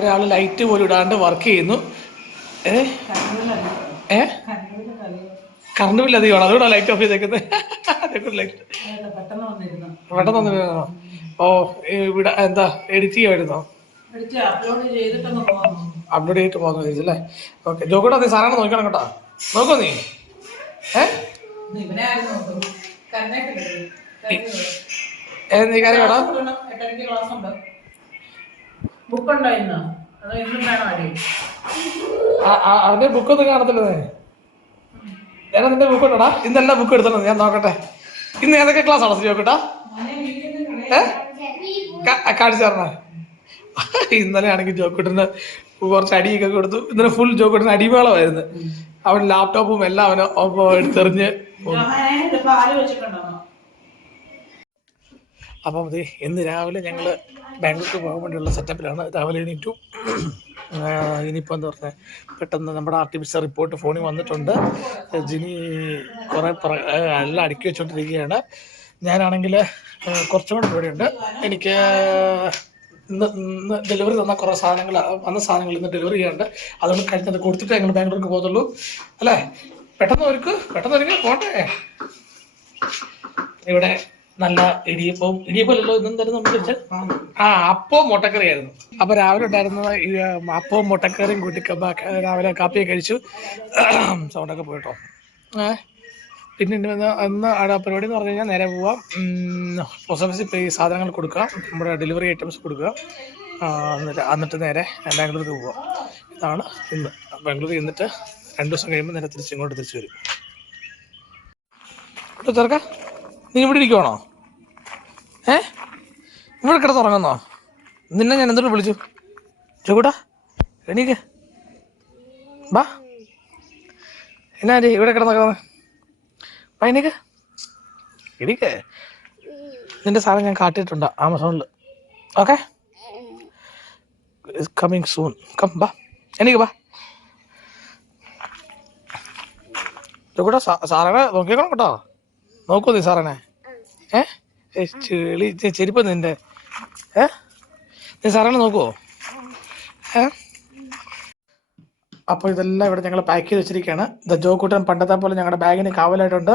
ഒരാൾ ലൈറ്റ് പോലും ഇടാണ്ട് വർക്ക് ചെയ്യുന്നു. കറണ്ട് ബില്ല് അധികമാണ്, അതുകൊണ്ടാ ലൈറ്റ് ഓഫ് ചെയ്തേക്കുന്നത്. പെട്ടെന്ന് വന്നിരുന്നോ? ഓ ഇവിടെ എന്താ എഡിറ്റ് ചെയ്യുമായിരുന്നോ? അപ്ലോഡ് ചെയ്തിട്ട് പോകുന്ന ചോദിച്ചല്ലേ? ഓക്കെ. ജോക്കോട്ടാ നീ സാധനം നോക്കണം കേട്ടോ. നോക്കോ നീ? നീ കാര്യം കേട്ടോ. അവന്റെ ബുക്കൊന്നും കാണത്തില്ലേ? ഞാൻ നിന്റെ ബുക്ക് ഉണ്ടോടാ? ഇന്നെല്ലാം ബുക്ക് എടുത്തോ, ഞാൻ നോക്കട്ടെ. ഇന്ന് ഏതൊക്കെ ക്ലാസ് ആണോ ജോക്കോട്ടാ? കാണിച്ചു തരണ. ഇന്നലെ ആണെങ്കിൽ ജോക്കോട്ടിന് കുറച്ച് അടിയൊക്കെ കൊടുത്തു. ഇന്നലെ ഫുൾ ജോക്കോട്ടിന് അടിമേളമായിരുന്നു. അവൻ ലാപ്ടോപ്പും എല്ലാം അവന് എടുത്തെറിഞ്ഞ്. അപ്പം അത് ഇന്ന് രാവിലെ ഞങ്ങൾ ബാംഗ്ലൂർക്ക് പോകാൻ വേണ്ടിയുള്ള സെറ്റപ്പിലാണ്. രാവിലെ എണീറ്റു. ഇനിയിപ്പോൾ എന്താ പറഞ്ഞാൽ പെട്ടെന്ന് നമ്മുടെ ആർട്ടിഫിഷ്യൽ റിപ്പോർട്ട് ഫോണിൽ വന്നിട്ടുണ്ട്. ജിനി കുറേ എല്ലാം അടുക്കി വെച്ചുകൊണ്ടിരിക്കുകയാണ്. ഞാനാണെങ്കിൽ കുറച്ചും കൂടെ പരിപാടിയുണ്ട്. എനിക്ക് ഇന്ന് ഡെലിവറി തന്ന കുറേ സാധനങ്ങൾ വന്ന സാധനങ്ങൾ ഇന്ന് ഡെലിവറി ചെയ്യാനുണ്ട്. അതുകൊണ്ട് കഴിഞ്ഞത് കൊടുത്തിട്ട് ഞങ്ങൾ ബാംഗ്ലൂർക്ക് പോകത്തുള്ളൂ അല്ലേ? പെട്ടെന്ന് ഒരുങ്ങി പോട്ടെ. ഇവിടെ നല്ല ഇടിയപ്പമല്ലോ ഇന്നെന്തായിരുന്നു നമ്മൾ വെച്ചാൽ അപ്പവും മുട്ടക്കറിയായിരുന്നു. അപ്പൊ രാവിലെ ഉണ്ടായിരുന്ന ഈ അപ്പവും മുട്ടക്കറിയും കൂട്ടി രാവിലെ കാപ്പിയൊക്കെ കഴിച്ചു. സൗണ്ടൊക്കെ പോയിട്ടോ. പിന്നെ ഇന്ന് പരിപാടി എന്ന് പറഞ്ഞു കഴിഞ്ഞാൽ നേരെ പോവാം, പോസ്റ്റ് ഓഫീസിൽ പോയി സാധനങ്ങൾ കൊടുക്കുക, നമ്മുടെ ഡെലിവറി ഐറ്റംസ് കൊടുക്കുക, എന്നിട്ട് നേരെ ബാംഗ്ലൂർക്ക് പോവാം. ഇതാണ് ഇന്ന്. ബാംഗ്ലൂർ ചെന്നിട്ട് 2 ദിവസം കഴിയുമ്പോൾ നേരെ ഇങ്ങോട്ട് തിരിച്ചു വരും. കേട്ടോ ചെറുക്ക, നീ ഇവിടെ ഇരിക്കുവാണോ? ഇവിടെ കിടന്നുറങ്ങുന്നോ? നിന്നെ ഞാൻ എന്തുകൊണ്ട് വിളിച്ചു? ചോക്കൂട്ടാ എണീക്ക് ബാ. എന്നാ ഇവിടെ കിടന്നൊക്കെ എണീക്ക് എണീക്ക്. നിന്റെ സാധനം ഞാൻ കാട്ടിയിട്ടുണ്ട് ആമസോണിൽ. Okay, coming soon. കം ബാ, എണീക്ക് ബാ. ചോക്കൂട്ടാ സാറനെ നോക്കിയേക്കണം കേട്ടോ. നോക്കൂ നീ സാറനെ. ചെരുപ്പ് നിന്റെ നീ സാറാണ് നോക്കുവോ? അപ്പോൾ ഇതെല്ലാം ഇവിടെ ഞങ്ങൾ പാക്ക് ചെയ്ത് വെച്ചിരിക്കുകയാണ്. ജോക്കൂട്ടൻ പണ്ടത്തെ പോലെ ഞങ്ങളുടെ ബാഗിന് കാവലായിട്ടുണ്ട്.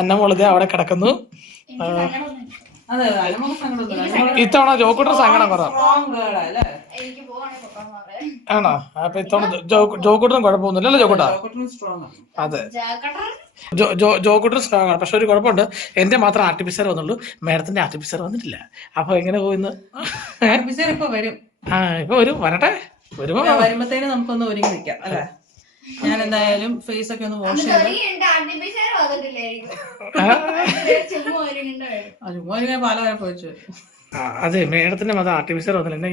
അന്നമോളിത് അവിടെ കിടക്കുന്നു. ഇത്തവണ ജോക്കൂട്ടൻ സങ്കടം കുറവാ ആണോ? അപ്പൊ ഇത്തവണ ജോക്കൂട്ടനും കുഴപ്പമൊന്നുമില്ലല്ലോ ജോക്കൂട്ടാ? അതെ, ജോക്കൂട്ടൻ സ്ട്രോങ് ആണ്. പക്ഷെ ഒരു കുഴപ്പമുണ്ട്, എന്റെ മാത്രം ആർട്ടിഫിഷ്യർ വന്നുള്ളൂ, മേഡത്തിന്റെ ആർട്ടിഫിഷ്യർ വന്നിട്ടില്ല. അപ്പൊ എങ്ങനെ പോയിന്ന്? ഇപ്പൊ വരും, വരട്ടെ. വരുമ്പത്തേനും നമുക്കൊന്ന് ഒരുങ്ങി നിൽക്കാം അല്ലെ? ഞാൻ എന്തായാലും ഫേസ് ഒക്കെ ഒന്ന് വാഷ് ചെയ്ത് പാല വരെ പോയിച്ചു. അതെ, മേഡത്തിന്റെ മാത്രം ആർട്ടിഫിഷ്യർ വന്നില്ല.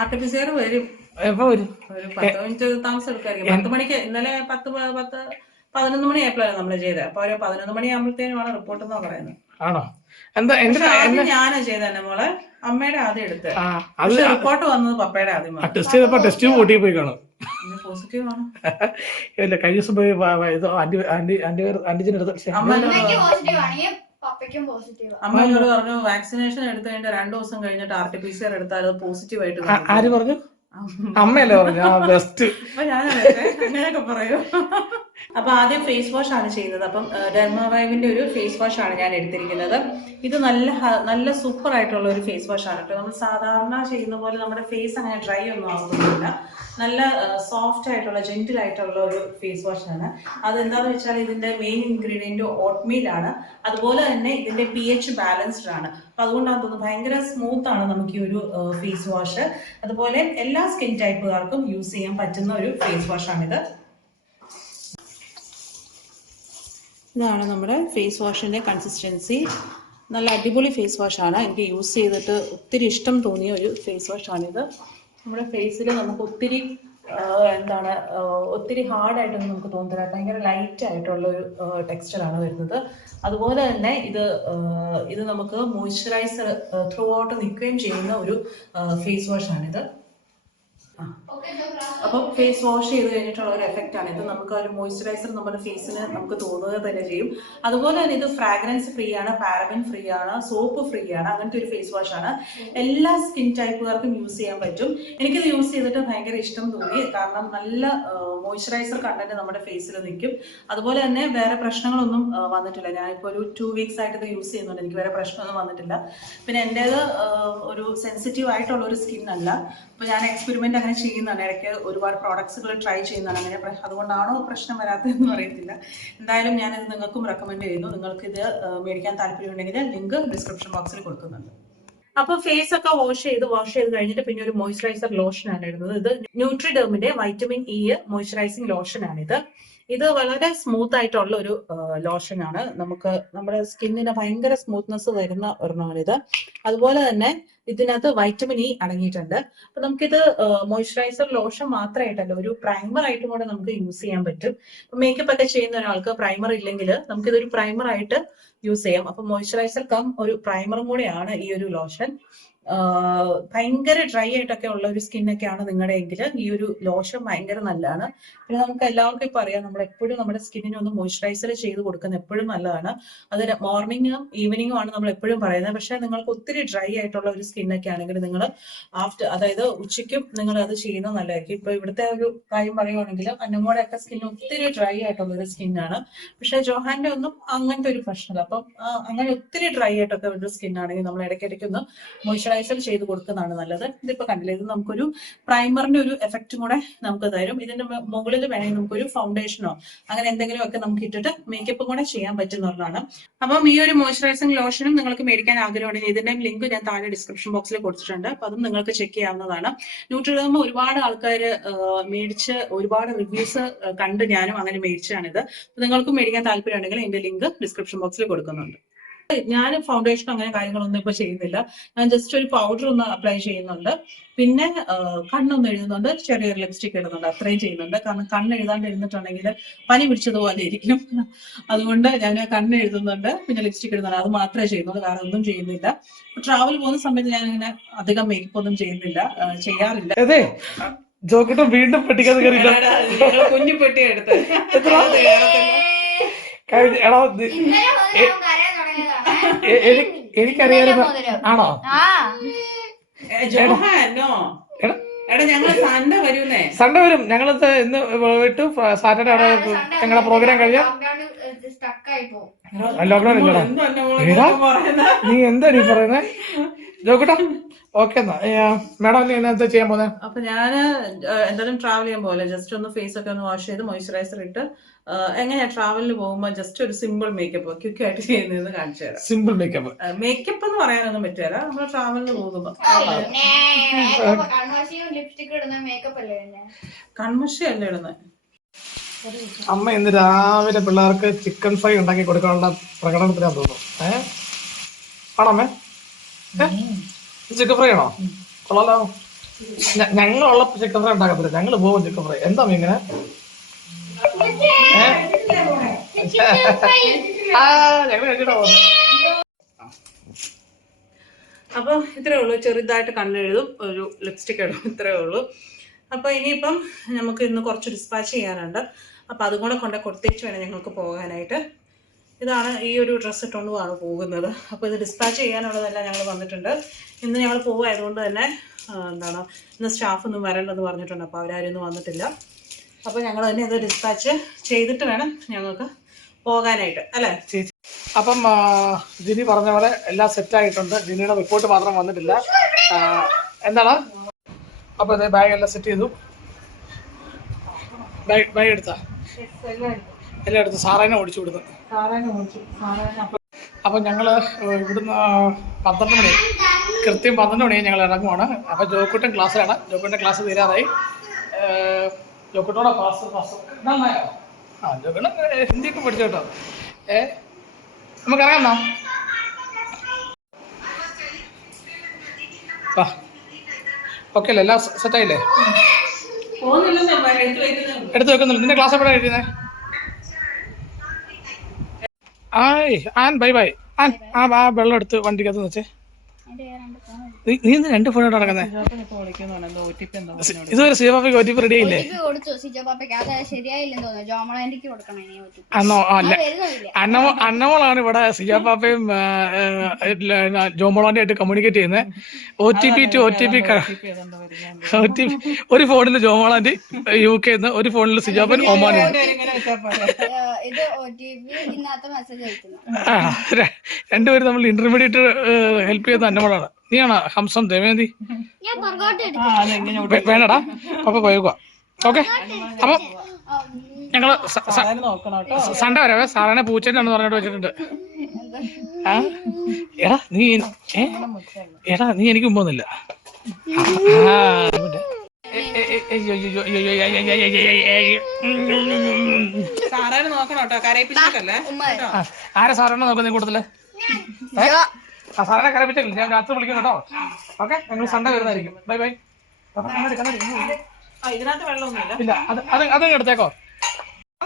ആർട്ടിഫിഷ്യർ വരും. എപ്പോ വരും? ഒരു 10 മിനിറ്റ് താമസം എടുക്കായിരിക്കും. 10 മണിക്ക് ഇന്നലെ 11 മണിയായപ്പോഴാണ് നമ്മള് ചെയ്തത്. അപ്പൊ ഒരു 11 മണിയാകുമ്പോഴത്തേനുമാണ് റിപ്പോർട്ട് എന്നാ പറയുന്നത്. ആണോ? ഞാനാ ചെയ്തന്നെ മോളെ. അമ്മയുടെ ആദ്യം എടുത്ത് റിപ്പോർട്ട് വന്നത് പപ്പയുടെ ആദ്യം. ടെസ്റ്റ് ചെയ്തപ്പോ ടെസ്റ്റ് കൂട്ടി പോയി കാണും. പോസിറ്റീവ് ആണ്. ഇല്ല, കഴിഞ്ഞ ദിവസം പോയി ആന്റിജൻ എടുത്ത് അമ്മ എന്നോട് പറഞ്ഞു വാക്സിനേഷൻ എടുത്തു കഴിഞ്ഞാൽ 2 ദിവസം കഴിഞ്ഞിട്ട് RT-PCR എടുത്താൽ അത് പോസിറ്റീവ് ആയിട്ട്. ആര് പറഞ്ഞു? അമ്മയല്ലേ പറഞ്ഞു? ബെസ്റ്റ്. അങ്ങനെയൊക്കെ പറയൂ. അപ്പൊ ആദ്യം ഫേസ് വാഷ് ആണ് ചെയ്യുന്നത്. അപ്പം ഡെർമാവൈവിന്റെ ഒരു ഫേസ് വാഷ് ആണ് ഞാൻ എടുത്തിരിക്കുന്നത്. ഇത് നല്ല സൂപ്പർ ആയിട്ടുള്ള ഒരു ഫേസ് വാഷ് ആണ് കേട്ടോ. നമ്മൾ സാധാരണ ചെയ്യുന്ന പോലെ നമ്മുടെ ഫേസ് അങ്ങനെ ഡ്രൈ ഒന്നും ആകുന്നില്ല. നല്ല സോഫ്റ്റ് ആയിട്ടുള്ള ജെന്റിൽ ആയിട്ടുള്ള ഒരു ഫേസ് വാഷ് ആണ്. അതെന്താന്ന് വെച്ചാൽ ഇതിന്റെ മെയിൻ ഇൻഗ്രീഡിയന്റ് ഓട്ട്മീൽ ആണ്. അതുപോലെ തന്നെ ഇതിന്റെ pH ബാലൻസ്ഡ് ആണ്. അപ്പൊ അതുകൊണ്ടാണ് തോന്നുന്നത് ഭയങ്കര സ്മൂത്ത് ആണ് നമുക്ക് ഈ ഒരു ഫേസ് വാഷ്. അതുപോലെ എല്ലാ സ്കിൻ ടൈപ്പുകാർക്കും യൂസ് ചെയ്യാൻ പറ്റുന്ന ഒരു ഫേസ് വാഷ് ആണിത്. ഇതാണ് നമ്മുടെ ഫേസ് വാഷിന്റെ കൺസിസ്റ്റൻസി. നല്ല അടിപൊളി ഫേസ് വാഷ് ആണ്. എനിക്ക് യൂസ് ചെയ്തിട്ട് ഒത്തിരി ഇഷ്ടം തോന്നിയ ഒരു ഫേസ് വാഷ് ആണിത്. നമ്മുടെ ഫേസിൽ നമുക്ക് ഒത്തിരി ഹാർഡായിട്ടൊന്നും നമുക്ക് തോന്നുന്നില്ല. ഭയങ്കര ലൈറ്റ് ആയിട്ടുള്ള ഒരു ടെക്സ്ചറാണ് വരുന്നത്. അതുപോലെ തന്നെ ഇത് നമുക്ക് മോയ്സ്ചറൈസർ ത്രൂ ഔട്ട് നിൽക്കുകയും ചെയ്യുന്ന ഒരു ഫേസ് വാഷ് ആണിത്. അപ്പോൾ ഫേസ് വാഷ് ചെയ്ത് കഴിഞ്ഞിട്ടുള്ള ഒരു എഫക്റ്റ് ആണ് ഇത്. നമുക്ക് ഒരു മോയ്സ്ചറൈസർ നമ്മുടെ ഫേസിന് നമുക്ക് തോന്നുക തന്നെ ചെയ്യും. അതുപോലെ തന്നെ ഇത് ഫ്രാഗ്രൻസ് ഫ്രീ ആണ്, പാരബൻ ഫ്രീ ആണ്, സോപ്പ് ഫ്രീ ആണ്. അങ്ങനത്തെ ഒരു ഫേസ് വാഷ് ആണ്. എല്ലാ സ്കിൻ ടൈപ്പുകാർക്കും യൂസ് ചെയ്യാൻ പറ്റും. എനിക്കിത് യൂസ് ചെയ്തിട്ട് ഭയങ്കര ഇഷ്ടം തോന്നി. കാരണം നല്ല മോയ്സ്ചറൈസർ കണ്ടന്റ് നമ്മുടെ ഫേസിൽ നിൽക്കും. അതുപോലെ തന്നെ വേറെ പ്രശ്നങ്ങളൊന്നും വന്നിട്ടില്ല. ഞാനിപ്പോൾ ഒരു 2 weeks ആയിട്ട് ഇത് യൂസ് ചെയ്യുന്നുണ്ട്. എനിക്ക് വേറെ പ്രശ്നമൊന്നും വന്നിട്ടില്ല. പിന്നെ എൻ്റേത് ഒരു സെൻസിറ്റീവ് ആയിട്ടുള്ള ഒരു സ്കിൻ അല്ല. അപ്പോൾ ഞാൻ എക്സ്പെരിമെന്റ് അങ്ങനെ ചെയ്യുന്നതാണ്. ഇടയ്ക്ക് ഒരുപാട് പ്രോഡക്ട്സുകൾ ട്രൈ ചെയ്യുന്നതാണ്. അങ്ങനെ അതുകൊണ്ടാണോ പ്രശ്നം വരാത്തതെന്ന് അറിയത്തില്ല. എന്തായാലും ഞാനിത് നിങ്ങൾക്കും റെക്കമെൻഡ് ചെയ്യുന്നു. നിങ്ങൾക്കിത് മേടിക്കാൻ താല്പര്യമുണ്ടെങ്കിൽ ലിങ്ക് ഡിസ്ക്രിപ്ഷൻ ബോക്സിൽ കൊടുക്കുന്നുണ്ട്. അപ്പൊ ഫേസ് ഒക്കെ വാഷ് ചെയ്ത് കഴിഞ്ഞിട്ട് പിന്നെ ഒരു മോയ്സ്ചറൈസർ ലോഷൻ ആണ് ഇടുന്നത്. ഇത് ന്യൂട്രിഡെർമിന്റെ വൈറ്റമിൻ ഇ മോയ്സ്ചറൈസിംഗ് ലോഷൻ ആണിത്. ഇത് വളരെ സ്മൂത്ത് ആയിട്ടുള്ള ഒരു ലോഷൻ ആണ്. നമുക്ക് നമ്മുടെ സ്കിന്നിന് ഭയങ്കര സ്മൂത്ത്നെസ് വരുന്ന ഒരെണ്ണമാണിത്. അതുപോലെ തന്നെ ഇതിനകത്ത് വൈറ്റമിൻ ഇ അടങ്ങിയിട്ടുണ്ട്. അപ്പൊ നമുക്കിത് മോയ്സ്ചറൈസർ ലോഷൻ മാത്രമായിട്ടല്ല, ഒരു പ്രൈമർ ആയിട്ടും കൂടെ നമുക്ക് യൂസ് ചെയ്യാൻ പറ്റും. മേക്കപ്പ് ഒക്കെ ചെയ്യുന്ന ഒരാൾക്ക് പ്രൈമർ ഇല്ലെങ്കിൽ നമുക്കിതൊരു പ്രൈമർ ആയിട്ട് യൂസ് ചെയ്യാം. അപ്പൊ മോയ്സ്ചറൈസർ കം ഒരു പ്രൈമറും കൂടെയാണ് ഈ ഒരു ലോഷൻ. ഭയങ്കര ഡ്രൈ ആയിട്ടൊക്കെ ഉള്ള ഒരു സ്കിന്നൊക്കെയാണ് നിങ്ങളുടെ എങ്കിൽ ഈ ഒരു ലോഷൻ ഭയങ്കര നല്ലതാണ്. പിന്നെ നമുക്ക് എല്ലാവർക്കും ഇപ്പൊ അറിയാം, നമ്മൾ എപ്പോഴും നമ്മുടെ സ്കിന്നിനെ ഒന്ന് മോയ്സ്ചറൈസർ ചെയ്ത് കൊടുക്കുന്നത് എപ്പോഴും നല്ലതാണ്. അത് മോർണിംഗും ഈവനിങ്ങും ആണ് നമ്മൾ എപ്പോഴും പറയുന്നത്. പക്ഷെ നിങ്ങൾക്ക് ഒത്തിരി ഡ്രൈ ആയിട്ടുള്ള ഒരു സ്കിന്നൊക്കെ ആണെങ്കിൽ നിങ്ങൾ അതായത് ഉച്ചയ്ക്കും നിങ്ങൾ അത് ചെയ്യുന്നത് നല്ലതായിരിക്കും. ഇപ്പൊ ഇവിടുത്തെ ഒരു കാര്യം പറയുവാണെങ്കിൽ അന്നമ്മയുടെ ഒക്കെ സ്കിൻ ഒത്തിരി ഡ്രൈ ആയിട്ടുള്ള ഒരു സ്കിന്നാണ്. പക്ഷെ ജോഹാന്റെ ഒന്നും അങ്ങനത്തെ ഒരു പ്രശ്നമില്ല. അപ്പം അങ്ങനെ ഒത്തിരി ഡ്രൈ ആയിട്ടൊക്കെ ഒരു സ്കിൻ ആണെങ്കിൽ നമ്മൾ ഇടയ്ക്കിടയ്ക്ക് ഒന്ന് മോയ്സ്ചറൈസർ ചെയ്ത് കൊടുക്കുന്നതാണ് നല്ലത്. ഇതിപ്പോ കണ്ടില്ലേ, ഇത് നമുക്കൊരു പ്രൈമറിന്റെ ഒരു എഫക്റ്റും കൂടെ നമുക്ക് തരും. ഇതിന്റെ മുകളിൽ വേണമെങ്കിൽ നമുക്കൊരു ഫൗണ്ടേഷനോ അങ്ങനെ എന്തെങ്കിലും ഒക്കെ നമുക്ക് ഇട്ടിട്ട് മേക്കപ്പും കൂടെ ചെയ്യാൻ പറ്റുന്നതാണ്. അപ്പം ഈ ഒരു മോയ്സ്ചറൈസിംഗ് ലോഷനും നിങ്ങൾക്ക് മേടിക്കാൻ ആഗ്രഹമുണ്ടെങ്കിൽ ഇതിന്റെ ലിങ്ക് ഞാൻ താഴെ ഡിസ്ക്രിപ്ഷൻ ബോക്സിൽ കൊടുത്തിട്ടുണ്ട്. അപ്പൊ അതും നിങ്ങൾക്ക് ചെക്ക് ചെയ്യാവുന്നതാണ്. ന്യൂട്രിഡെർമ ഒരുപാട് ആൾക്കാർ മേടിച്ച് ഒരുപാട് റിവ്യൂസ് കണ്ട് ഞാനും അങ്ങനെ മേടിച്ചതാണിത്. നിങ്ങൾക്കും മേടിക്കാൻ താല്പര്യമുണ്ടെങ്കിൽ ഇതിന്റെ ലിങ്ക് ഡിസ്ക്രിപ്ഷൻ ബോക്സിൽ കൊടുക്കുന്നുണ്ട്. ഞാൻ ഫൗണ്ടേഷൻ അങ്ങനെ കാര്യങ്ങളൊന്നും ഇപ്പൊ ചെയ്യുന്നില്ല. ഞാൻ ജസ്റ്റ് ഒരു പൗഡർ ഒന്ന് അപ്ലൈ ചെയ്യുന്നുണ്ട്. പിന്നെ കണ്ണൊന്ന് എഴുതുന്നുണ്ട്, ചെറിയൊരു ലിപ്സ്റ്റിക് ഇടുന്നുണ്ട്. അത്രയും ചെയ്യുന്നുണ്ട്. കാരണം കണ്ണ് എഴുതാണ്ട് ഇരുന്നിട്ടുണ്ടെങ്കിൽ പനി പിടിച്ചതുപോലെ ഇരിക്കും. അതുകൊണ്ട് ഞാൻ കണ്ണ് എഴുതുന്നുണ്ട്, പിന്നെ ലിപ്സ്റ്റിക് ഇടുന്നുണ്ട്. അത് മാത്രമേ ചെയ്യുന്നുള്ളൂ, വേറെ ഒന്നും ചെയ്യുന്നില്ല. ട്രാവൽ പോകുന്ന സമയത്ത് ഞാൻ ഇങ്ങനെ അധികം മേക്കപ്പ് ഒന്നും ചെയ്യുന്നില്ല, ചെയ്യാറില്ല. അതെ, ജോക്കിട്ടും വീണ്ടും പെട്ടിക്കത് കയറിയില്ല. കുഞ്ഞു പെട്ടിയാ എടുത്തത്. എടാ എനിക്കറിയായിരുന്നു. ആണോ? ജോഹാനോ എടാ ഞങ്ങള് സൺഡേ വരുന്നേ. സൺഡേ വരും. ഞങ്ങൾ ഇന്ന് വിട്ടു. സാറ്റർഡേ അവിടെ ഞങ്ങളുടെ പ്രോഗ്രാം കഴിഞ്ഞാൽ ലോക്ക്ഡൌൺ ഇല്ലടാ. നീ എന്താ നീ പറയുന്നേ ജോക്കിട്ടാ? ഓക്കെ എന്നാ മാഡം എന്താ ചെയ്യാൻ പോകുന്നത്? അപ്പൊ ഞാന് എന്തായാലും ട്രാവൽ ചെയ്യാൻ പോലെ ജസ്റ്റ് ഒന്ന് ഫേസ് ഒക്കെ ഒന്ന് വാഷ് ചെയ്ത് മോയ്സ്ചറൈസർ ഇട്ട് എങ്ങനെയാ ട്രാവലിന് പോകുമ്പോ ജസ്റ്റ് ഒരു സിമ്പിൾ മേക്കപ്പ് ക്വിക്ക് ആയിട്ട് ചെയ്യുന്നതെന്ന് കാണിച്ചു തരാം. സിമ്പിൾ മേക്കപ്പ് മേക്കപ്പ് എന്ന് പറയാനൊന്നും പറ്റില്ല. നമ്മൾ ട്രാവലിന് പോകുമ്പോ കൺമഷി അല്ല ഇടുന്നത്. അമ്മ ഇന്ന് രാവിലെ പിള്ളേർക്ക് ചിക്കൻ ഫ്രൈ ഉണ്ടാക്കി കൊടുക്കാനുള്ള പ്രകടനത്തിനാന്ന് തോന്നുന്നു. ആണമ്മേ? ചിക്കൻ ഫ്രൈ ആണോ? കൊള്ളാലോ. ഞങ്ങളുള്ള ചിക്കൻ ഫ്രൈ ഉണ്ടാക്കത്തില്ല, ഞങ്ങൾ പോകും ചിക്കൻ ഫ്രൈ. എന്താ ഇങ്ങനെ? ഞങ്ങൾ കഴിച്ചിട്ടാ പോകുന്നത്. അപ്പൊ ഇത്രേ ഉള്ളൂ. ചെറുതായിട്ട് കണ്ണെഴുതും, ഒരു ലിപ്സ്റ്റിക് ഇടും, ഇത്രേ ഉള്ളൂ. അപ്പൊ ഇനിയിപ്പം നമുക്ക് ഇന്ന് കുറച്ച് ഡിസ്പാച്ച് ചെയ്യാനുണ്ട്. അപ്പൊ അതും കൂടെ കൊണ്ട് കൊടുത്തേച്ച് വേണം ഞങ്ങൾക്ക് പോകാനായിട്ട്. ഇതാണ് ഈ ഒരു ഡ്രസ്സ് ഇട്ടുകൊണ്ടുമാണ് പോകുന്നത്. അപ്പോൾ ഇത് ഡിസ്പാച്ച് ചെയ്യാനുള്ളതെല്ലാം ഞങ്ങൾ വന്നിട്ടുണ്ട്. ഇന്ന് ഞങ്ങൾ പോവായതുകൊണ്ട് തന്നെ ഇന്ന് സ്റ്റാഫൊന്നും വരേണ്ടെന്ന് പറഞ്ഞിട്ടുണ്ട്. അപ്പോൾ അവരാരും ഒന്നും വന്നിട്ടില്ല. അപ്പോൾ ഞങ്ങൾ തന്നെ ഇത് ഡിസ്പാച്ച് ചെയ്തിട്ട് വേണം ഞങ്ങൾക്ക് പോകാനായിട്ട്, അല്ലേ ചേച്ചി? അപ്പം ജിനി പറഞ്ഞ പോലെ എല്ലാം സെറ്റായിട്ടുണ്ട്. ജിനിയുടെ റിപ്പോർട്ട് മാത്രം വന്നിട്ടില്ല. എന്താണ്? അപ്പോൾ ഇതേ ബാഗെല്ലാം സെറ്റ് ചെയ്തു. ബാഗ് എടുത്താ? എല്ലാം എടുത്ത് സാറേനെ ഓടിച്ചു കൊടുത്തു. അപ്പം ഞങ്ങൾ ഇവിടുന്ന് 12 മണി, കൃത്യം 12 മണിയായി ഞങ്ങൾ ഇറങ്ങുവാണ്. അപ്പം ജോക്കുട്ടൻ ക്ലാസ്സിലാണ്. ജോക്കുട്ടൻ്റെ ക്ലാസ് തീരാതായി. ജോക്കുട്ടോടെ ക്ലാസ് നന്നായോ? ജോക്കുട്ടൻ ഹിന്ദിയൊക്കെ പഠിച്ചു കേട്ടോ. നമുക്ക് ഇറങ്ങാം. ഓക്കെ അല്ലേ? എല്ലാം സെറ്റായില്ലേ? എടുത്ത് വെക്കുന്നില്ല. നിന്റെ ക്ലാസ് എപ്പോഴാണ് കഴിയുന്നത്? Bye bye. ആ വെള്ളം എടുത്ത് വണ്ടിക്കകത്ത് വെച്ചേ. നീ എന്ത് 2 ഫോണോട് നടക്കുന്നത്? ഇതുവരെ സിജോപ്പാപ്പയ്ക്ക് OTP റെഡി ആയില്ലേ? അന്നമോളാണ് ഇവിടെ സിജോപ്പാപ്പയും ജോമോളാന്റെ ആയിട്ട് കമ്മ്യൂണിക്കേറ്റ് ചെയ്യുന്നത്. OTP ഒരു ഫോണിൽ ജോമോളാന്റെ UK ന്ന്, ഒരു ഫോണിൽ സിജോപ്പൻ ഒമാനും. രണ്ടുപേരും നമ്മൾ ഇന്റർമീഡിയറ്റ് ഹെൽപ്പ് ചെയ്യുന്ന അന്നമോളാണ്. നീയാണോ ഹംസം ദേവേന്തി? വേണ്ടടാ, അപ്പൊ പോയേക്കുക. ഓക്കെ, അപ്പൊ ഞങ്ങള് സൺഡേ വരാവേ. സാറാനെ പൂച്ചേന്നാന്ന് പറഞ്ഞിട്ട് വെച്ചിട്ടുണ്ട്. എടാ നീ എനിക്ക് മുമ്പൊന്നുമില്ല. ആരെ സാറാനെ നോക്കുന്ന കൂട്ടത്തില്? സാറിനെ കരപ്പിച്ചില്ല, ഞാൻ രാത്രി വിളിക്കും കേട്ടോ. ഓക്കെ, ഞങ്ങൾ സൺഡേ വരുന്നതായിരിക്കും. Bye bye. ഇല്ല, അത് എടുത്തേക്കോ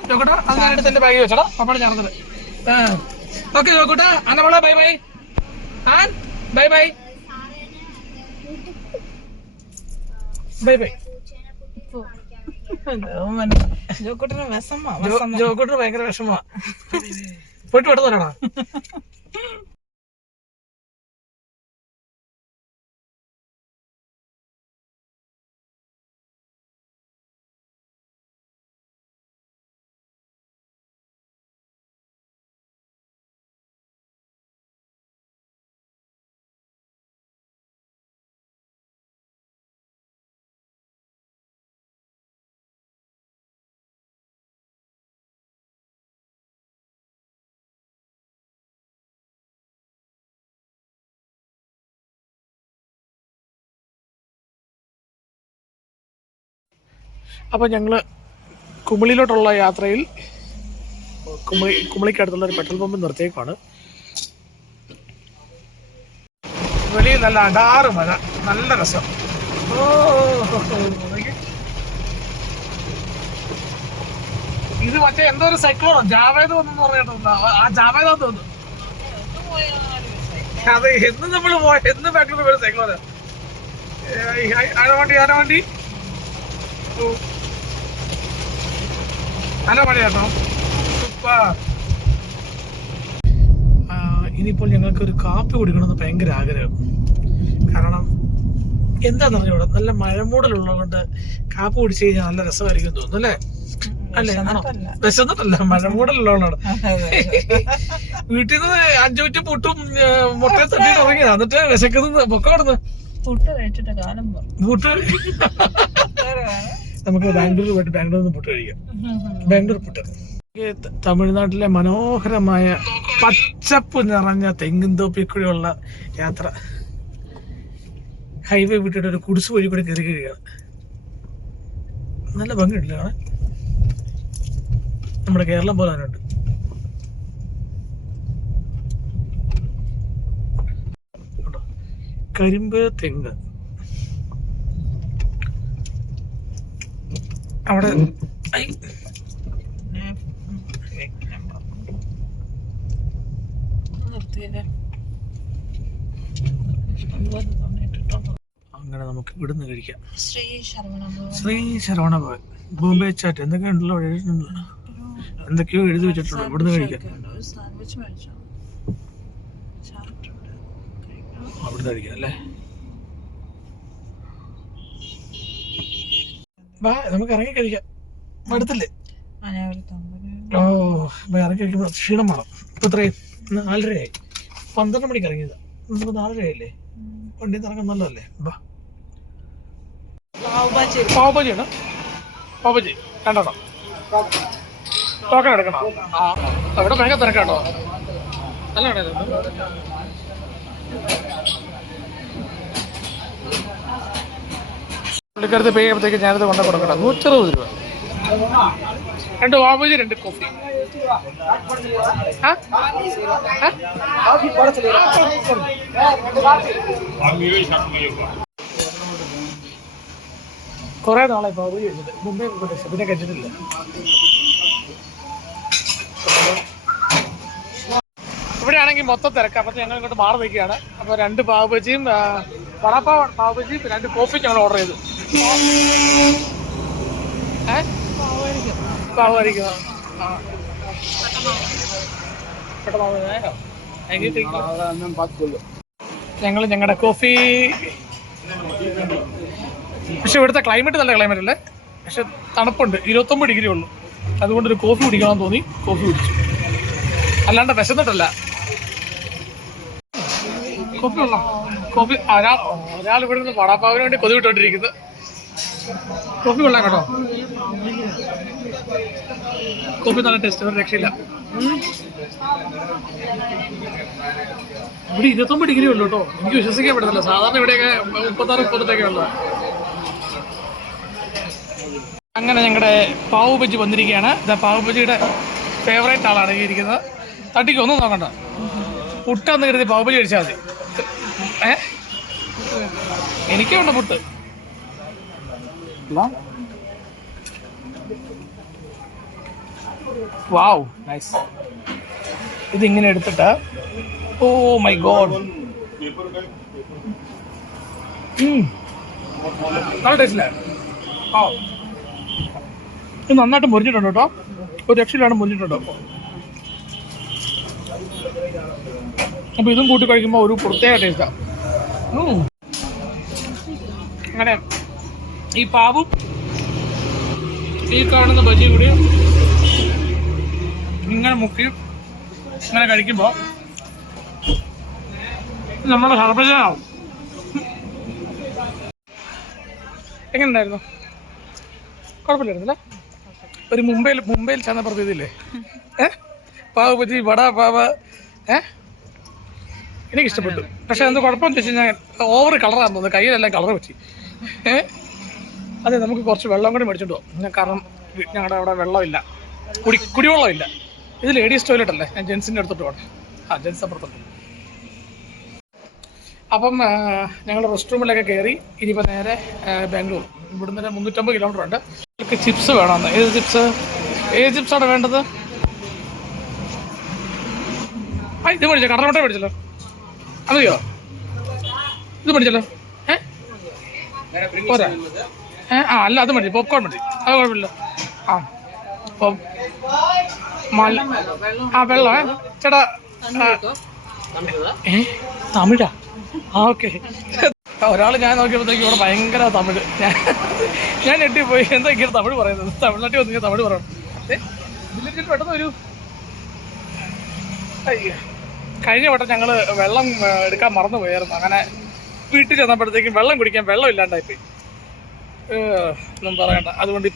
ചോക്കൂട്ടാ. അത് ഞാൻ എടുത്ത് എന്റെ ബാഗിൽ വെച്ചോടാ. അപ്പോഴാണ് ഞാനത്. ഓക്കെ ചോക്കൂട്ടാ, അന്നമോളെ bye bye. Bye bye bye bye. ജോക്കൂട്ടിന് ഭയങ്കര വിഷമ. പോയിട്ട് പെട്ടെന്നാണോ? അപ്പോൾ ഞങ്ങൾ കുമിളിയിലോട്ടുള്ള യാത്രയിൽ കുമിളിക്കടുത്തുള്ള ഒരു പെട്രോൾ പമ്പ് നിർത്തിയേക്കാണ്. വെളിയിൽ നല്ല അടാറ് മഴ, നല്ല രസം. ഇത് മറ്റേ എന്തോ ഒരു സൈക്ലോണോ ജാവേദ് വന്നെന്ന് പറഞ്ഞിട്ടുണ്ട്. ആ ജാവേദാന്ന് തോന്നുന്നു. അതെ, എന്ന് നമ്മൾ എന്ന് ബാംഗ്ലൂർ പോയ സൈക്ലോണ്. ആനവണ്ടി നല്ല മഴയാട്ടോ. ഇനിയിപ്പോൾ ഞങ്ങൾക്ക് ഒരു കാപ്പി കുടിക്കണമെന്ന് ഭയങ്കര ആഗ്രഹം. കാരണം എന്താന്ന് പറഞ്ഞൂടെ, നല്ല മഴമൂടലുള്ളതുകൊണ്ട് കാപ്പി കുടിച്ചു കഴിഞ്ഞാൽ നല്ല രസമായിരിക്കും തോന്നുന്നു അല്ലേ? അല്ലേ? ആണോ? വിശന്നിട്ടല്ല, മഴമൂടലുള്ളതാണ്. വീട്ടിൽ നിന്ന് 5 മിനിറ്റ് പുട്ടും മുട്ടയും തട്ടിട്ട് ഉറങ്ങിയതാ. എന്നിട്ട് വിശക്കുന്നത് പൊക്കം കൊടുന്ന് പുട്ട്. നമുക്ക് ബാംഗ്ലൂർ പോയിട്ട് ബാംഗ്ലൂരിൽ നിന്ന് പുട്ട് കഴിക്കാം. ബാംഗ്ലൂർ പുട്ട്. തമിഴ്നാട്ടിലെ മനോഹരമായ പച്ചപ്പ് നിറഞ്ഞ തെങ്ങിൻ തോപ്പിക്കൂടെയുള്ള യാത്ര. ഹൈവേ വിട്ടിട്ട് ഒരു കുടിസ് വഴി കൂടെ കയറി കഴിയുകയാണ്. നല്ല ഭംഗിയുണ്ടല്ലേ കാണാൻ. നമ്മുടെ കേരളം പോലെ തന്നെ ഉണ്ട്. കരിമ്പ് തെങ്ങ് അവിടെ. അങ്ങനെ നമുക്ക് ഇവിടുന്ന് കഴിക്കാം. ശ്രീ ശരവണ ഭവൻ, ബോംബെ ചാറ്റ് എന്തൊക്കെയോ ഉണ്ടല്ലോ, എഴുതിയിട്ടുണ്ടല്ലോ, എന്തൊക്കെയോ എഴുതി വെച്ചിട്ടുണ്ടോ. ഇവിടുന്ന് കഴിക്കാം. അവിടുന്ന് കഴിക്കാം അല്ലേ? വാ, നമുക്ക് ഇറങ്ങി കഴിക്കാം. അടുത്തില്ലേ? ഓ, ഇറങ്ങി കഴിക്കുമ്പോൾ ക്ഷീണം വേണം. ഇപ്പൊ ഇത്രയും 4:30 12 മണിക്ക് ഇറങ്ങിയതാ. നമുക്ക് 4:30 വണ്ടി ഇറങ്ങാൻ നല്ലതല്ലേ? വാ. പാവബജിയാണ്. പാവബജി കണ്ടോ? ടോക്കൺ എടുക്കണോ? അവിടെ ഭയങ്കര തിരക്കാട്ടോ. നല്ല കട. പുള്ളിക്കാരത്ത് പേ ചെയ്യുമ്പോഴത്തേക്ക് ഞാനത് കൊണ്ടു കൊടുക്കണം. 160 രൂപ. 2 പാവബജി 2 കോഫി. കുറെ നാളെ പാവബജി കഴിച്ചിട്ട്. മുമ്പേ പിന്നെ കഴിച്ചിട്ടില്ല. ഇവിടെ ഇപ്പോഴാണെങ്കിൽ മൊത്തം തിരക്കാം. അപ്പൊ ഞങ്ങൾ ഇങ്ങോട്ട് മാറി നിൽക്കുകയാണ്. അപ്പൊ 2 പാവ് ബജിയും വടാപ്പാവ് പാവ് ബജിയും 2 കോഫി ഞങ്ങൾ ഓർഡർ ചെയ്തു. പാവ് കഴിക്കുക. ഞങ്ങൾ ഞങ്ങളുടെ കോഫി. പക്ഷെ ഇവിടുത്തെ ക്ലൈമറ്റ് നല്ല ക്ലൈമറ്റ് അല്ലേ, പക്ഷെ തണുപ്പുണ്ട്. 29 ഡിഗ്രി ഉള്ളൂ. അതുകൊണ്ടൊരു കോഫി കുടിക്കണമെന്ന് തോന്നി, കോഫി കുടിച്ചു. അല്ലാണ്ട് വിശന്നിട്ടല്ല. കോഫി ഉള്ള കോഫി ഒരാൾ ഇവിടെ നിന്ന് വടാപ്പാവിന് വേണ്ടി കൊതി വിട്ടോണ്ടിരിക്കുന്നത്. കോഫി കൊള്ളാം കേട്ടോ. കോഫി നല്ല ടേസ്റ്റ്, ഒരു രക്ഷയില്ല. ഇവിടെ 29 ഡിഗ്രി ഉള്ളൂ കേട്ടോ. എനിക്ക് വിശ്വസിക്കാൻ പറ്റുന്നില്ല. സാധാരണ ഇവിടെയൊക്കെ 36-38 ഉള്ളത്. അങ്ങനെ ഞങ്ങളുടെ പാവ് ബജി വന്നിരിക്കുകയാണ്. പാവ് ബജിയുടെ ഫേവറേറ്റ് ആളാണ് ഈ ഇരിക്കുന്നത്. തട്ടിക്ക് ഒന്നും നോക്കണ്ട, പുട്ടാന്ന് കരുതി പാവ് ബജി കഴിച്ചാൽ മതി. എനിക്കും ഉണ്ട് പുട്ട്. വാവ്, നൈസ്. ഇതിങ്ങനെ എടുത്തിട്ട്, ഓ മൈ ഗോഡ്, നല്ല ടേസ്റ്റില്ല. ആ, ഇത് നന്നായിട്ട് മുറിഞ്ഞിട്ടുണ്ട് കേട്ടോ. ഒരു രക്ഷയിലാണ് മുറിഞ്ഞിട്ടുണ്ടോ. അപ്പൊ ഇതും കൂട്ടി കഴിക്കുമ്പോൾ ഒരു പ്രത്യേക ടേസ്റ്റാണ്. അങ്ങനെ ഈ പാവും ഈ കാണുന്ന ബജിയും കൂടി ഇങ്ങനെ മുക്കി ഇങ്ങനെ കഴിക്കുമ്പോൾ നമ്മുടെ സർവജനാവും. എങ്ങനെയുണ്ടായിരുന്നു? കുഴപ്പമില്ലായിരുന്നല്ലേ? ഒരു മുംബൈയിൽ ചെന്ന പ്രതീതിയില്ലേ? പാവ് ബജി, വട പാവ്. എനിക്കിഷ്ടപ്പെട്ടു. പക്ഷെ എന്ത് കുഴപ്പമെന്ന് വെച്ച് കഴിഞ്ഞാൽ ഓവർ കളറാന്ന് തോന്നുന്നു. കയ്യിലെല്ലാം കളർ പറ്റി. അതെ, നമുക്ക് കുറച്ച് വെള്ളം കൂടി മേടിച്ചിട്ട് പോകും. കാരണം ഞങ്ങളുടെ അവിടെ വെള്ളമില്ല, കുടിവെള്ളമില്ല. ഇത് ലേഡീസ് ടോയ്ലറ്റ് അല്ലേ? ഞാൻ ജെൻസിൻ്റെ അടുത്തോട്ട് പോകട്ടെ. ജെൻസ് അപ്പുറത്തോട്ട്. അപ്പം ഞങ്ങൾ റെസ്റ്റ് റൂമിലൊക്കെ കയറി. ഇനിയിപ്പോൾ നേരെ ബാംഗ്ലൂർ. ഇവിടുന്ന് 350 കിലോമീറ്റർ ഉണ്ട്. നമുക്ക് ചിപ്സ് വേണമെന്ന്. ഏത് ചിപ്സാണ് വേണ്ടത്? ഇത് മേടിച്ചോ, കടലമുട്ട മേടിച്ചല്ലോ. അറിയോ? ഇത് മേടിച്ചല്ലോ. പോരാ? അല്ല, അത് മതി. പോപ്കോൺ മതി. അത് കുഴപ്പമില്ല. വെള്ളം ചേട്ടാ. തമിഴാ? ഓക്കെ. ഒരാൾ ഞാൻ നോക്കിയപ്പോഴത്തേക്ക് ഇവിടെ ഭയങ്കര തമിഴ്. ഞാൻ ഞെട്ടിപ്പോയി. എന്താ ഇങ്ങനെ തമിഴ് പറയുന്നത്? തമിഴ്നാട്ടിൽ വന്നിങ്ങനെ തമിഴ് പറയണം. ഇതിലേക്ക് പെട്ടെന്ന് വരൂ. അയ്യോ, കഴിഞ്ഞ വട്ടം ഞങ്ങൾ വെള്ളം എടുക്കാൻ മറന്നു പോയായിരുന്നു. അങ്ങനെ വീട്ടിൽ ചെന്നപ്പോഴത്തേക്കും വെള്ളം കുടിക്കാൻ വെള്ളം ഇല്ലാണ്ടായിപ്പോയി. ഒന്നും പറയണ്ട. അതുകൊണ്ട്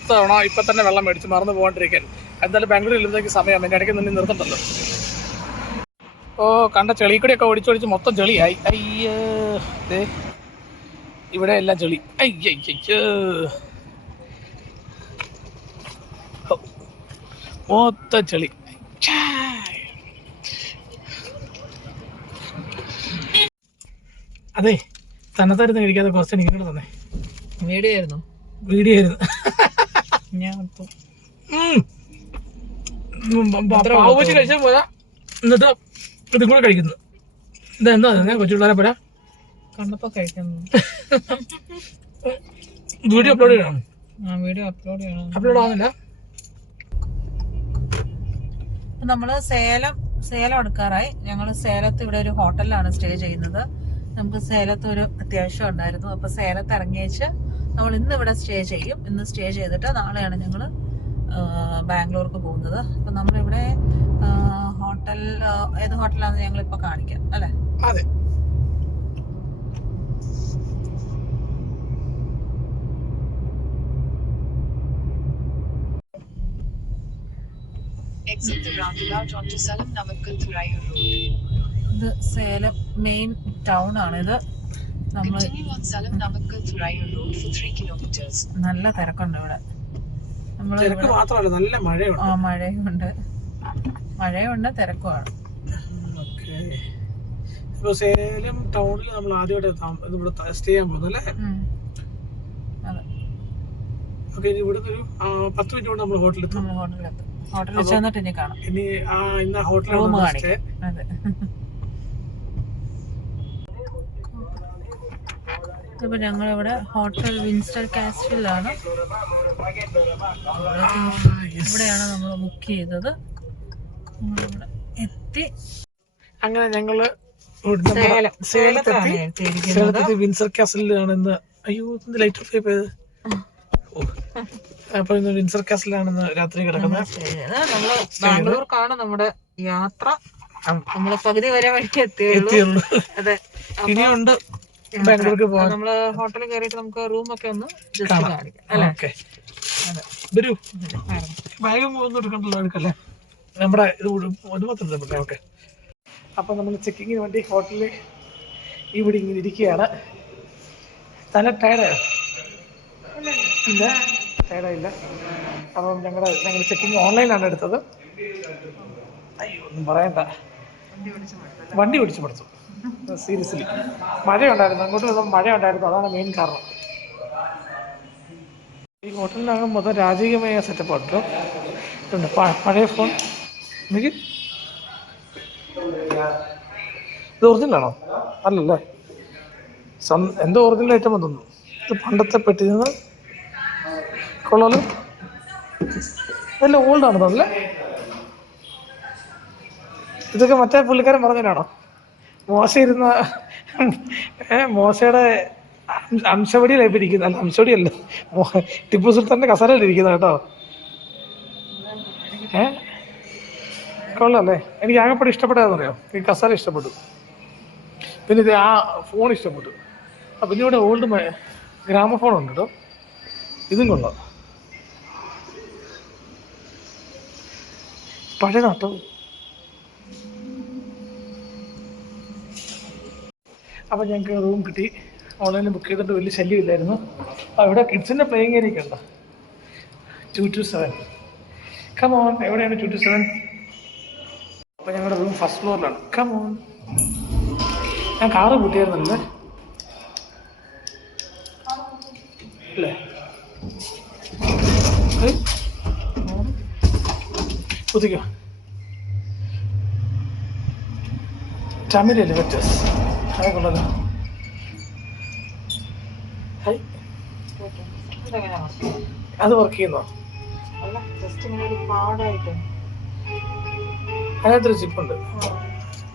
ഇപ്പം തന്നെ വെള്ളം മേടിച്ച് മറന്നു പോകാണ്ടിരിക്കാൻ. എന്തായാലും ബാംഗ്ലൂരിൽ ഇല്ലെന്നേക്ക് സമയം. എൻ്റെ ഇടയ്ക്ക് നിന്ന് നിർത്തണ്ടല്ലോ. ഓ, കണ്ട ചെളി കൂടിയൊക്കെ ഓടിച്ചോടിച്ച് മൊത്തം ചെളിയായി. അയ്യോ, ഇവിടെ എല്ലാം ചെളി. അയ്യോ, മൊത്തം ചെളി. അതെ, തന്നെത്താരുന്ന് കഴിക്കാതെ കുറച്ച് എനിക്ക് ഇങ്ങോട്ട് തന്നെ. വീഡിയോ ആയിരുന്നു. പാവ് ബജി കഴിച്ചാൽ പോരാ, എന്നിട്ട് ഇതും കൂടെ കഴിക്കുന്നു. ഇതെന്താ ഞാൻ കൊച്ചു പിള്ളേരെ പോരാ കണ്ടപ്പോ കഴിക്കുന്നു. വീഡിയോ അപ്ലോഡ് ചെയ്യണം. അപ്ലോഡ് ആവുന്നില്ല. നമ്മള് സേലം എടുക്കാറായി. ഞങ്ങള് സേലത്ത് ഇവിടെ ഒരു ഹോട്ടലിലാണ് സ്റ്റേ ചെയ്യുന്നത്. നമുക്ക് സേലത്ത് ഒരു അത്യാവശ്യം ഉണ്ടായിരുന്നു. അപ്പൊ സേലത്ത് ഇറങ്ങിയേച്ച് നമ്മൾ ഇന്ന് ഇവിടെ സ്റ്റേ ചെയ്യും. ഇന്ന് സ്റ്റേ ചെയ്തിട്ട് നാളെയാണ് ഞങ്ങള് ബാംഗ്ലൂർക്ക് പോകുന്നത്. അപ്പൊ നമ്മളിവിടെ ഹോട്ടൽ, ഏത് ഹോട്ടലാണെന്ന് ഞങ്ങളിപ്പോ കാണിക്കാം അല്ലെ? അതെ. ഇത് സേലം മെയിൻ ടൗൺ ആണ്. ഇത് നമ്മള് നല്ല തിരക്കുണ്ട് ഇവിടെ. നല്ല മഴയുണ്ട്, തിരക്കുമാണ്. സേലം ടൗണിൽ നമ്മൾ ആദ്യമായിട്ട് സ്റ്റേ ചെയ്യാൻ പോകുന്നു അല്ലേ? അതെ. ഓക്കെ, ഇവിടുന്ന് ഒരു 10 മിനിറ്റ് കൊണ്ട് നമ്മൾ ഹോട്ടലിലെത്തും. ഹോട്ടലിൽ ചെന്നിട്ട് ഇനി കാണാം. ഇനി ഇന്ന് ഹോട്ടലിൽ റൂം കാണിക്കാം. അതെ. ഇപ്പൊ ഞങ്ങളിവിടെ ഹോട്ടൽ വിൻസ്റ്റർ കാസ്റ്റിലാണ്. ഇവിടെയാണ് നമ്മൾ ബുക്ക് ചെയ്തത്. എത്തി. അങ്ങനെ ഞങ്ങള് സേലത്തെത്തി. വിൻസർ കാസലിലാണ് ഇന്ന്. അയ്യോ ലൈറ്റ് ഓഫ് ചെയ്ത്. അപ്പൊ ഇന്ന് വിൻസർ കാസലിലാണ് രാത്രി കിടക്കുന്നത്. നമ്മള് ബാംഗ്ലൂർക്കാണ് നമ്മുടെ യാത്ര. നമ്മള് പകുതി വരെ വഴി എത്തിയുള്ളൂ. അതെ. ഇനിയുണ്ട് ബാംഗ്ലൂർക്ക് പോകാൻ. നമ്മള് ഹോട്ടലിൽ കയറിയിട്ട് നമുക്ക് റൂമൊക്കെ ഒന്ന് ജസ്റ്റ് കാണിക്കാം അല്ലേ? വരൂ. ബാഗ് ഒന്നും എടുക്കണ്ടല്ലോ, എടുക്കല്ലേ? നമ്മുടെ ഇത് മാത്രം. ഓക്കെ. അപ്പൊ നമ്മൾ ചെക്കിങ്ങിന് വേണ്ടി ഹോട്ടലിൽ ഇവിടെ ഇങ്ങനെ ഇരിക്കുകയാണ്. നല്ല ടയർഡായോ? ഇല്ല, ടയർഡായില്ല. അപ്പം ഞങ്ങൾ ചെക്കിങ് ഓൺലൈനാണ് എടുത്തത്. അയ്യോ ഒന്നും പറയണ്ട, വണ്ടി ഓടിച്ചു പഠിച്ചു. സീരിയസ്ലി മഴയുണ്ടായിരുന്നു, അങ്ങോട്ട് വന്നപ്പോൾ മഴയുണ്ടായിരുന്നു. അതാണ് മെയിൻ കാരണം. ഈ ഹോട്ടലിനകം മൊത്തം രാജകീയമായ സെറ്റപ്പ് ഉണ്ട്. പഴയ ഫോൺ എനിക്ക് ഇത് ഒറിജിനലാണോ? അല്ലല്ലേ, എന്തോ ഒറിജിനൽ ഐറ്റം തോന്നുന്നു. ഇത് പണ്ടത്തെ പെട്ടി കൊള്ളാലോ. അല്ല ഓൾഡാണ് തോന്നല്ലേ. ഇതൊക്കെ മറ്റേ പുള്ളിക്കാരൻ പറഞ്ഞതിനാണോ? മോശ ഇരുന്ന മോശയുടെ അംശവടിയിലായി ഇരിക്കുന്നത്. അല്ല അംശവടിയല്ല, ടിപ്പു സുൽത്താൻ്റെ കസരയിലിരിക്കുന്നത് കേട്ടോ. കൊള്ളാല്ലേ. എനിക്ക് ആകെപ്പെടെ ഇഷ്ടപ്പെട്ടതെന്ന് പറയാം. ഈ കസര ഇഷ്ടപ്പെട്ടു, പിന്നെ ഇത് ഫോൺ ഇഷ്ടപ്പെട്ടു. അപ്പം പിന്നെ ഇവിടെ ഓൾഡ് ഗ്രാമഫോൺ ഉണ്ട് കേട്ടോ, ഇതും കൊള്ളാം. പഴയതാട്ടോ. അപ്പം ഞങ്ങൾക്ക് റൂം കിട്ടി. ഓൺലൈനിൽ ബുക്ക് ചെയ്തിട്ട് വലിയ ശല്യമില്ലായിരുന്നു. ഇവിടെ കിഡ്സിൻ്റെ പ്ലേയിങ് ഏരിയ ഒക്കെ ഉണ്ടോ? 227. കമോൺ, എവിടെയാണ് 227? അപ്പം ഞങ്ങളുടെ റൂം ഫസ്റ്റ് ഫ്ലോറിലാണ്. കമോൺ. ഞാൻ കാറ് കൂട്ടിയായിരുന്നല്ലേ അല്ലേ? കുത്തിക്കോ. ടമിൽ എലിവേറ്റേഴ്സ് അതെ കൊള്ളല്ലോ. അത് വർക്ക് ചെയ്യുന്നോ? അതിനകത്തൊരു ജിപ്പുണ്ട്.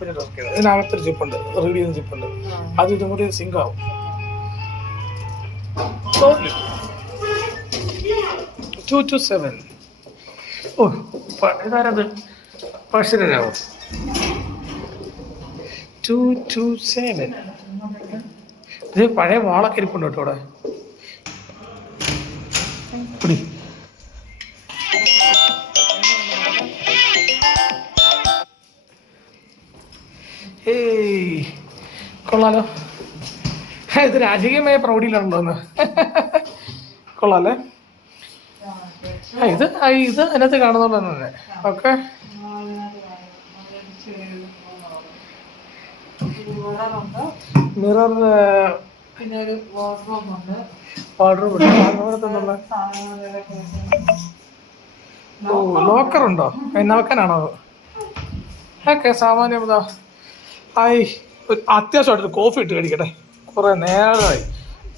ഇതിനകത്തൊരു ജിപ്പുണ്ട്, റീഡ് ചെയ്യുന്ന ജിപ്പുണ്ട്. അത് ഇതും കൂടി സിങ്ക് ആവും. 227. ഓ ഇതാരത്? പഴശ്ശിരാജാവോ? 227. ഇത് പഴയ വാളൊക്കെ ഇരിപ്പുണ്ട് കേട്ടോ ഇവിടെ. ഏയ് കൊള്ളാലോ. ഇത് രാജകീയമായ പ്രൗഢിയിലാണല്ലോ ഒന്ന്. കൊള്ളാല്ലേ. ഇത് അതിനകത്ത് കാണുന്നത് തന്നെ. ഓക്കെ. മിറർ, പിന്നെ ഒരു വാർഡ്രോബ് ഉണ്ട്. ഓ ലോക്കറുണ്ടോ? നോക്കാനാണോ? ഓക്കെ. സാമാന്യം ഇതാ അത്യാവശ്യമായിട്ടൊരു കോഫി ഇട്ട് കഴിക്കട്ടെ, കുറെ നേരമായി.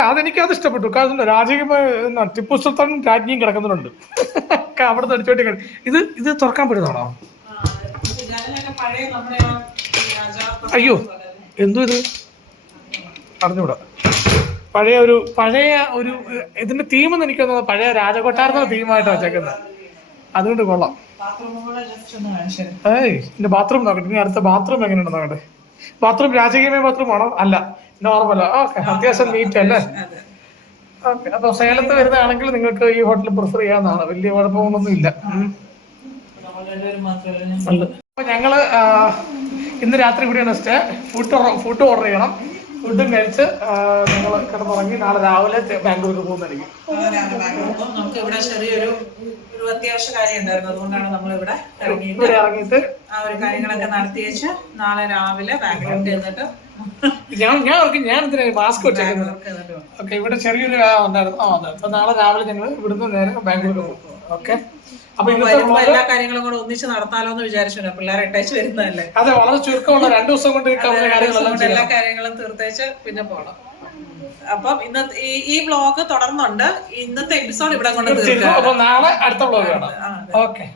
അതെനിക്കത് ഇഷ്ടപ്പെട്ടു. കാരണം രാജകീയമായ ടിപ്പു സുൽത്താനും രാജ്ഞിയും കിടക്കുന്നുണ്ട്. അവിടുന്ന് അടിച്ചോട്ടി ഇത് തുറക്കാൻ പറ്റുന്നതാണോ? അയ്യോ എന്തോ ഇത് അറിഞ്ഞൂടാ. പഴയ ഒരു ഇതിന്റെ തീമെന്ന് എനിക്ക് തോന്നുന്നത് പഴയ രാജകൊട്ടാരത്തിന്റെ തീമായിട്ട് വെച്ചേക്കുന്നത്. അതുകൊണ്ട് കൊള്ളാം. എന്റെ ബാത്റൂം നോക്കട്ടെ. ഇനി അടുത്ത ബാത്റൂം എങ്ങനെയുണ്ട് നോക്കട്ടെ. ബാത്റൂം രാജകീയമായ ബാത്റൂം ആണോ? അല്ല, നോർമലോ? ഓക്കെ, അത്യാവശ്യം നീറ്റ് അല്ലേ? ഓക്കെ. അപ്പൊ സേലത്ത് വരുന്നതാണെങ്കിൽ നിങ്ങൾക്ക് ഈ ഹോട്ടൽ പ്രിഫർ ചെയ്യാവുന്നതാണ്. വലിയ കുഴപ്പമൊന്നും ഇല്ല. അപ്പൊ ഞങ്ങള് ഇന്ന് രാത്രി കൂടിയാണ് സ്റ്റേ. ഫുഡ് ഓർഡർ ചെയ്യണം. ഫുഡും കഴിച്ച് ഞങ്ങൾ കിടന്നുറങ്ങി നാളെ രാവിലെ ബാംഗ്ലൂർക്ക് പോകുന്നതായിരിക്കും. നമുക്ക് ഇവിടെ ചെറിയൊരു അത്യാവശ്യ കാര്യം ഉണ്ടായിരുന്നു, അതുകൊണ്ടാണ് നമ്മൾ ഇവിടെ ഇറങ്ങിയിട്ട് ആ ഒരു കാര്യങ്ങളൊക്കെ നടത്തി വെച്ച് നാളെ രാവിലെ ബാംഗ്ലൂർക്ക് ചെന്നിട്ട് ഞാൻ എന്തിനാ മാസ്ക് വെച്ചേക്കുന്നത്? ഓക്കെ. ഇവിടെ ചെറിയൊരു ഉണ്ടായിരുന്നു. അതെ. അപ്പൊ നാളെ രാവിലെ ഞങ്ങൾ ഇവിടുന്ന് നേരെ ബാംഗ്ലൂർക്ക് പോകും. ഓക്കെ. അപ്പൊ വരുമ്പോ എല്ലാ കാര്യങ്ങളും കൂടെ ഒന്നിച്ച് നടത്താലോ എന്ന് വിചാരിച്ചിട്ടുണ്ട്. പിള്ളേരെ ഇട്ടേച്ച് വരുന്നതല്ലേ. അതെ, വളരെ ചുരുക്കമുള്ള 2 ദിവസം കൊണ്ട് എല്ലാ കാര്യങ്ങളും തീർത്തേച്ച് പിന്നെ പോണം. അപ്പം ഇന്നത്തെ ഈ വ്ളോഗ് തുടർന്നുണ്ട്. ഇന്നത്തെ എപ്പിസോഡ് ഇവിടെ കൊണ്ട് തീർക്കാം. അപ്പൊ നാളെ അടുത്ത വ്ളോഗ് കാണാം. Okay,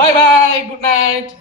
bye bye, good night.